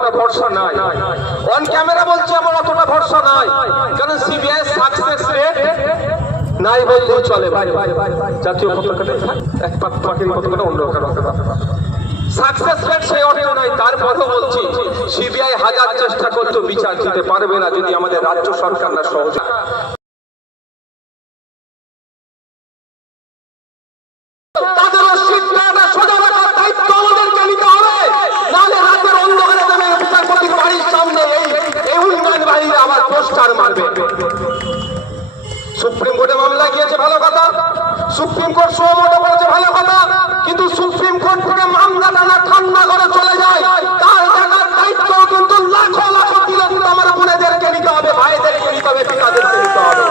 অতটা ভরসা নাই। অন ক্যামেরা বলছে আমার অতটা ভরসা নাই। কারণ সিবিআই সাকসেস রেট নাই বললেই চলে ভাই। জাতীয় পতাকাটা এক পা- পাখির পতাকাটা অন্য কারও সাকসেস রেট সেই অর্থে নাই, তারপরেও বলছি সিবিআই হাজার চেষ্টা করতেও বিচার দিতে পারবে না যদি আমাদের রাজ্য সরকার না সহযোগ মারবে সুপ্রিম কোর্টে মামলা গিয়েছে, ভালো কথা। সুপ্রিম কোর্ট সহমত করেছে, ভালো কথা। কিন্তু সুপ্রিম কোর্ট থেকে মামলাটা না ঠান্ডা করে চলে যায়। তার জায়গার দায়িত্ব কিন্তু লাখো লাখো তিলক আমার বোনেদেরকে নিতে হবে, ভাইদেরকে নিতে হবে, পিতাদেরকে নিতে হবে।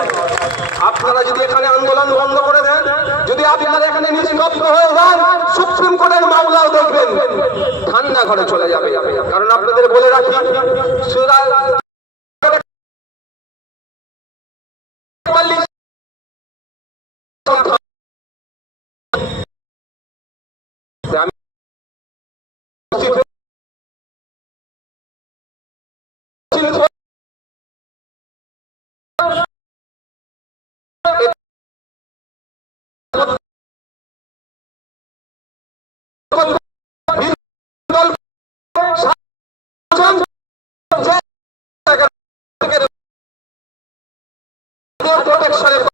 আপনারা যদি এখানে আন্দোলন বন্ধ করে দেন, যদি আপনারা এখানে নিষ্পক্ষ হয়ে যান, সুপ্রিম কোর্টের মামলাও দেখবেন। ঠান্ডা ঘরে চলে যাবে। কারণ আপনাদের বলে রাখি Alex Alex